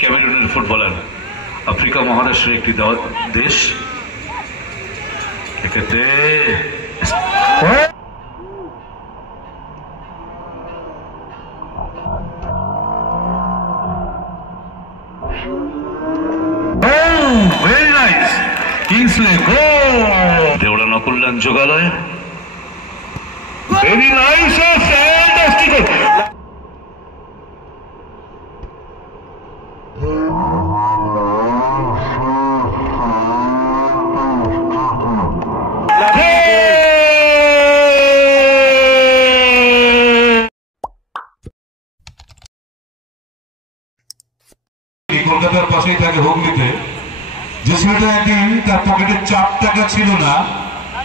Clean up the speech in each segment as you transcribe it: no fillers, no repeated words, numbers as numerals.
ক্যামেরুনের footballer, Africa মহাদেশের একটি দেশ। এক্ষেত্রে very nice Kingsley goal Deora নকুল্যান্ড যোগালয় very nice fantastic কলকাতার পাশেই থাকে হুগলিতে, যে ছেলেটা একদিন তার পকেটে 4 টাকা ছিল না,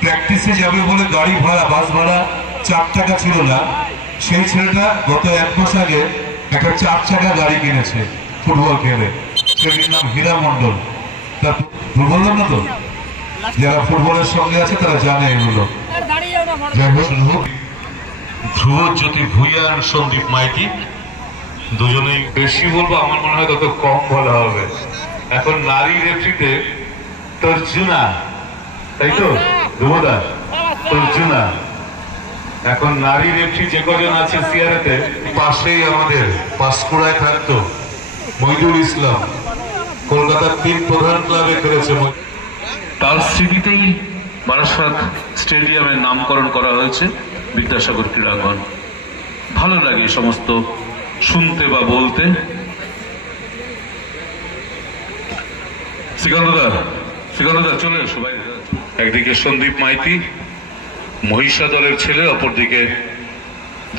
প্র্যাকটিসে যাবে বলে গাড়ি ভাড়া বাস ভাড়া 4 টাকা ছিল না, সেই ছেলেটা গত 1 মাস আগে একটা 4 চাকা গাড়ি কিনেছে ফুটবল খেলে। সেটির নাম হীরা মন্ডল। তার বললাম না তো, যারা ফুটবলের সঙ্গে আছে তারা জানে এগুলো। ধ্রুবজ্যোতি ভূঁইয়া আর সন্দীপ মাইতি দুজনেই, বেশি বলবো আমার মনে হয় তত কম বলা হবে। এখন নারী রেফরিতে তর্জুনা, তাই তো ধ্রুবদা, তর্জুনা। এখন নারী রেফরি যে কজন আছে সিআরএতে, পাশেই আমাদের পাঁশকুড়ায় থাকতো মইদুল ইসলাম, কলকাতার 3 প্রধান ক্লাবে খেলেছে। তার স্মৃতিতেই বারাসাত স্টেডিয়ামের নামকরণ করা হয়েছে বিদ্যাসাগর ক্রীড়াঙ্গন। ভালো লাগে সমস্ত শুনতে বা বলতে। সিকান্দার চলে এসো ভাই। একদিকে সন্দীপ মাইতি মহিষা দলের ছেলে, অপরদিকে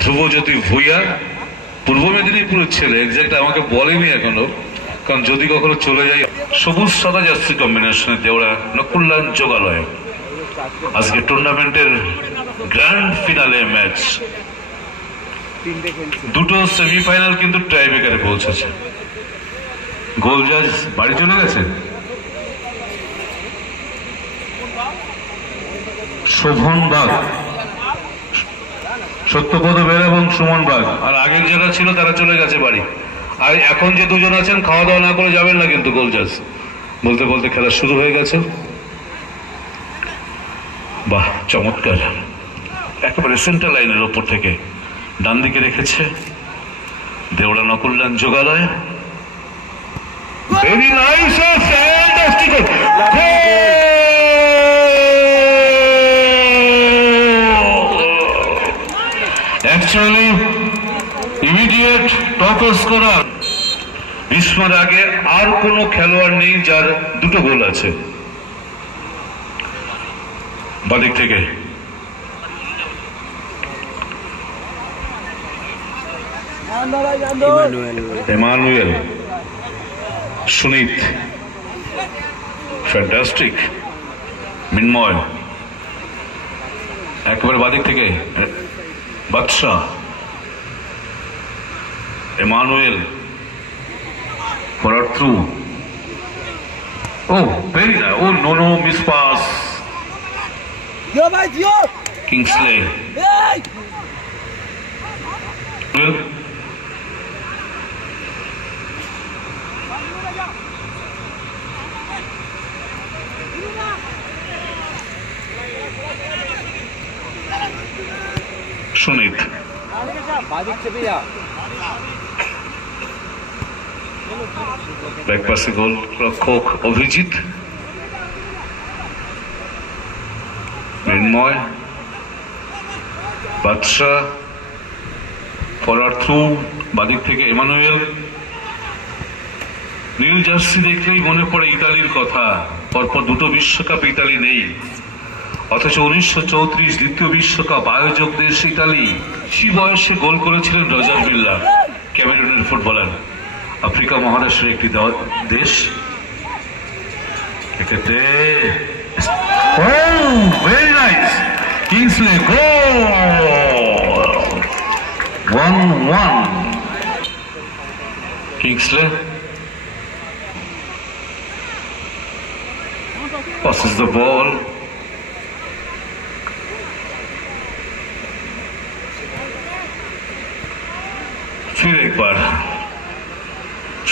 ধ্রুবজ্যোতি ভূঁইয়া পূর্ব মেদিনীপুরের ছেলে। এক্সাক্ট আমাকে বলেনি এখনো, কারণ যদি কখনো চলে যাই। সবুজ সাদা জার্সি কম্বিনেশনে দেওড়া নকুল্যান্ড যোগালয় আজকে টুর্নামেন্টের গ্র্যান্ড ফিনালে ম্যাচ। দুটো সেমিফাইনাল কিন্তু টাইব্রেকারে পৌঁছেছে। গোল জাজ বাড়ি চলে গেছে। শোভন বাগ, সত্যপদ বের এবং সুমন বাগ, আর আগের যারা ছিল তারা চলে গেছে বাড়ি। আর এখন যে দুজন আছেন খাওয়া দাওয়া না করে যাবেন না কিন্তু গোল জাজ। বলতে বলতে খেলা শুরু হয়ে গেছে। বাহ, চমৎকার। একেবারে সেন্টার লাইনের ওপর থেকে ডান দিকে রেখেছে দেওড়া নকুল্যান্ড যোগালয়। Very nice fantastic actually immediate top scorer. গ্রীষ্মের আগে আর কোনো খেলোয়াড় নেই যার 2টো গোল আছে। বাদিক থেকে এমানুয়েল, সুনীত, ফ্যান্টাস্টিক, মিন্ময়। একেবারে বাদিক থেকে Badshah, Emmanuel, forward through. Oh very না, oh no miss pass. Kingsley, Sunit, ব্যাকপাসে গোল রক্ষক অভিজিৎ, মৃন্ময়, বাদশাহ, ফরওয়ার্ড থ্রু বাদিক থেকে এমানুয়েল। নীল জার্সি দেখলেই মনে পড়ে ইতালির কথা। পরপর 2টো বিশ্বকাপ ইতালি নেই, অথচ 1934 দ্বিতীয় বিশ্বকাপ আয়োজক দেশ ইতালি। সেই বয়সে গোল করেছিলেন রজার মিল্লা, ক্যামেরুনের ফুটবলার, আফ্রিকা মহাদেশের একটি দেশ। এক্ষেত্রে very nice Kingsley goal 1-1 Kingsley passes the ball फिर एक बार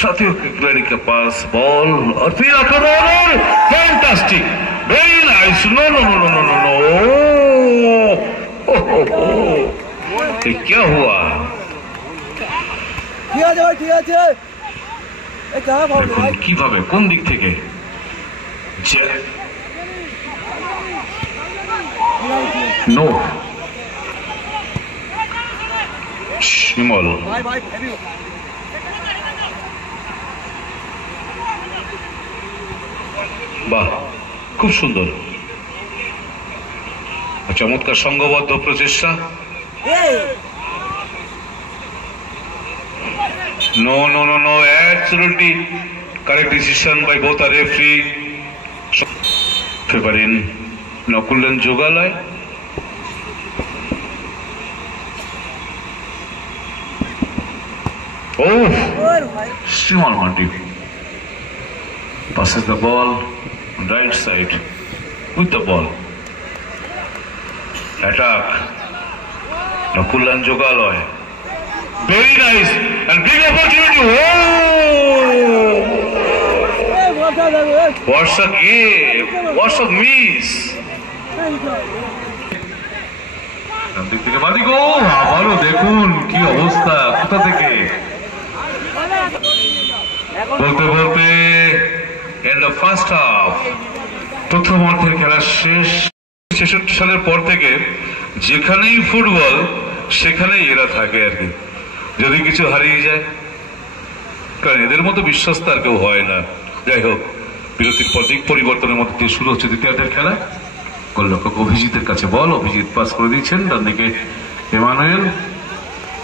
साथियों के खिलाड़ी के पास बॉल और फिर आक्रमण fantastic very nice no no no no no no no ये क्या हुआ দেখুন কিভাবে কোন দিক থেকে নো শিমল বাহ খুব সুন্দর চমৎকার সংঘবদ্ধ প্রচেষ্টা No, no, no, no. Absolutely correct decision by both the referee. Favoring Nakulan Jogalai. Oh, Simon Mandi passes the ball on right side with the ball. Attack. Nakulan Jogalai. Very nice and big opportunity. Oh! What's a game? What's a miss? দিক থেকে বাদি গো আবারও দেখুন কি অবস্থা কোথা থেকে বলতে বলতে এন্ড অফ ফার্স্ট হাফ প্রথম অর্ধের খেলা শেষ 66 সালের পর থেকে যেখানেই ফুটবল সেখানেই এরা থাকে আর কি যদি কিছু হারিয়ে যায় কারণ এদের মতো বিশ্বস্ত আর কেউ হয় না যাই হোক বিরতির পর দিক পরিবর্তনের মধ্যে দিয়ে শুরু হচ্ছে দ্বিতীয়ার্ধের খেলা গোলরক্ষক অভিজিতের কাছে বল অভিজিৎ পাস করে দিচ্ছেন ডান দিকে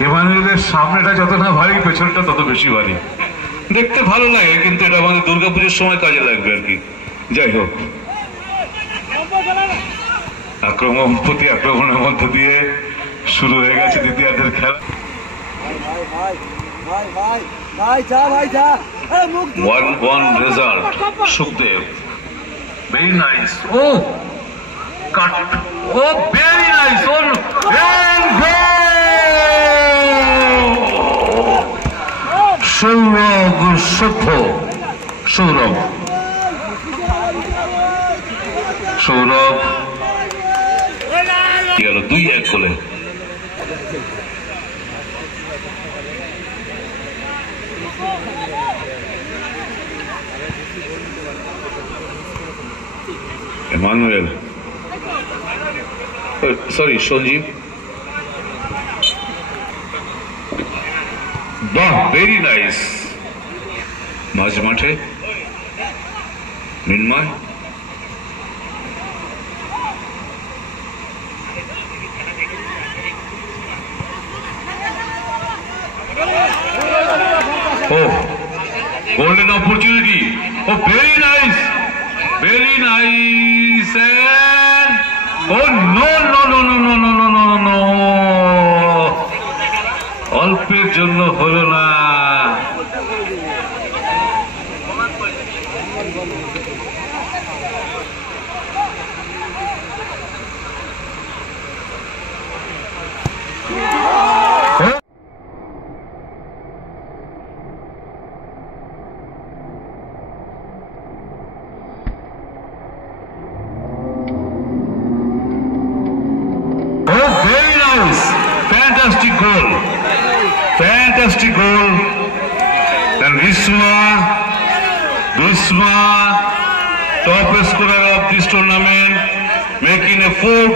এমানুয়েলের সামনেটা যত না ভারী পেছনটা তত বেশি ভারী দেখতে ভালো লাগে কিন্তু এটা আমাদের দুর্গাপুজোর সময় কাজে লাগবে আর কি যাই হোক আক্রমণ প্রতি আক্রমণের মধ্য দিয়ে শুরু হয়ে গেছে দ্বিতীয়ার্ধের খেলা 1-1 result. Sukhdev. Very nice. Oh, cut. Oh, very nice. Oh, and goal. Saurabh Sutho. Saurabh. Yellow 2-1 গোলে Emmanuel. Sorry, Sanjeev. Bah, very nice. Majmate. Minmay. Oh, golden opportunity. Oh, very nice. Very nice and oh no no no no no no no no no অল্পের জন্য হলো না Fantastic goal. And Visma, top scorer of this tournament, making a 4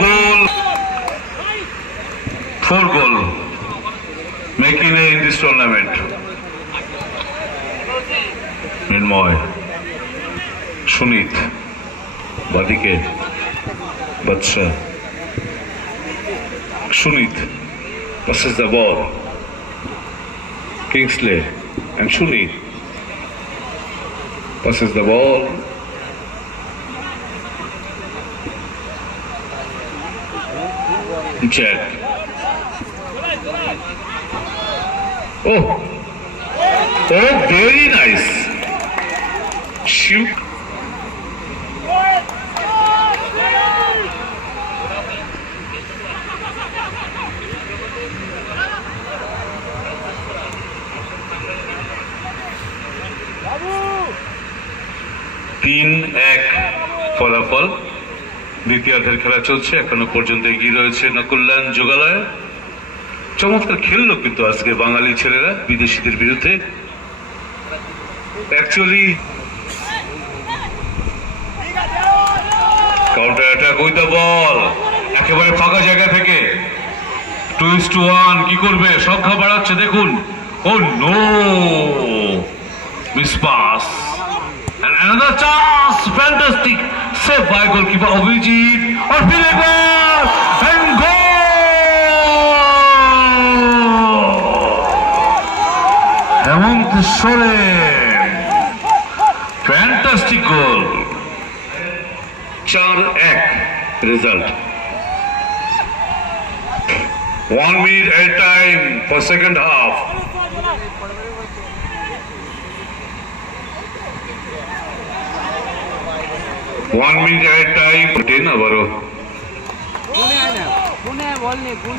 goal, making it in this tournament. Minmoy, Sunit, Badike, Batsha, Sunit passes the ball. Kingsley and Shuni passes the ball. Jack. Oh, very nice. Shoot. 3-1 ফলাফল। দ্বিতীয়ার্ধের খেলা চলছে, এখনো পর্যন্ত এগিয়ে রয়েছে নকুল্যান্ড যোগালয়। চমৎকার খেললো কিন্তু আজকে বাঙালি ছেলেরা বিদেশিদের বিরুদ্ধে। Actually counter attack with the ball, একেবারে ফাঁকা জায়গা থেকে 2:1 কি করবে, সংখ্যা বাড়াচ্ছে দেখুন। Oh no, miss pass and another chance, fantastic save by goalkeeper Abhijit और फिर एक बार and goal, Hemant Soren, fantastic goal। 4-1 result। 1 minute at time for second half।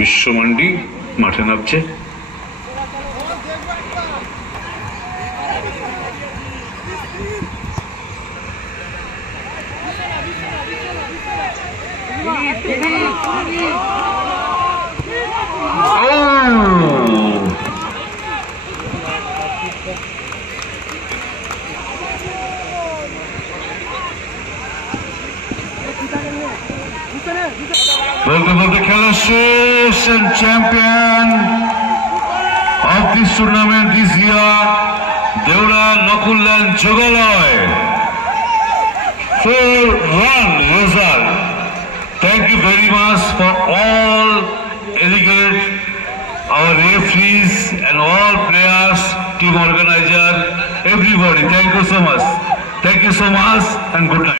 বিশ্বমান্ডি মাঠে নামছে। বলতে বলতে খেলা শেষ। Champion of this tournament this year দেওড়া নকুল্যান্ড যোগালয়, 4-1 result। Thank you very much for all delegates, our referees and all players, team organizer, everybody. Thank you so much and good night.